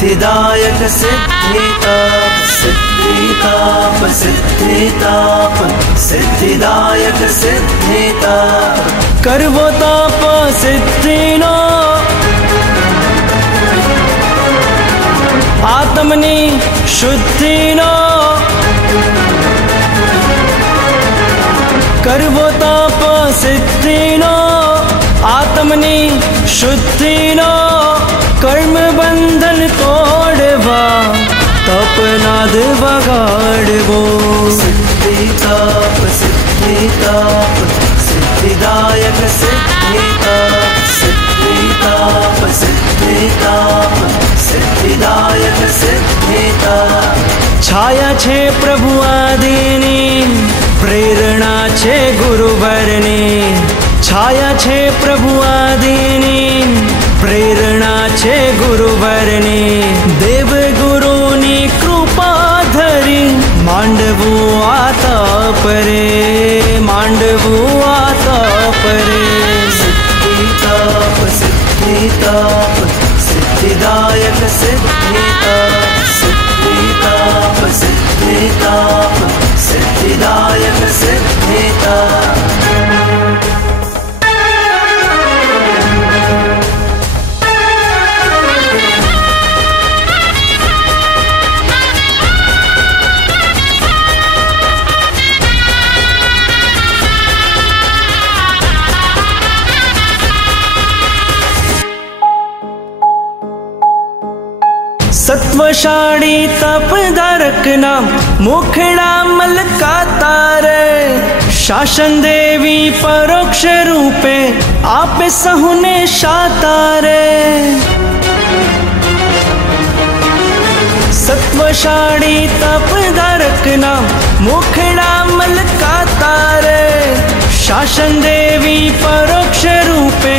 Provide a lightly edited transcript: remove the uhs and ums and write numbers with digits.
सिद्धिदायक सिद्धिताप सिद्धिताप सिद्धिताप सिद्धिदायक सिद्धिताप करवो ताप सिद्धिनो आत्मनी शुद्धिनो करवो ताप सिद्धिनो आत्मनी शुद्धिनो कर्म बंधन तोड़वा तपनाद वगाड़वो सिद्धिताप सिद्धिताप सिद्धिदायक सिद्धिताप सिद्धिताप सिद्धिताप सिद्धिदायक सिद्धिताप छाया छे प्रभु आदिनी प्रेरणा छे गुरुवरनी छाया छे प्रभु आदिनी प्रेरणा छे गुरुवरनी देव गुरुनी कृपा धरी मांडवू आता परे मांडवू आता परे सिद्धिताप सिद्धिताप सिद्धिदायक सिद्धिताप सिद्धिताप सिद्धिताप सिद्धिदायक सिद्धिताप सत्वशाणी तपधारक नाम मुखड़ा मलकाता रे शासन देवी परोक्ष रूपे आपे सहुने शाता रे सत्वशाणी तपधारक नाम मुखड़ा मलकाता रे शासन देवी परोक्ष रूपे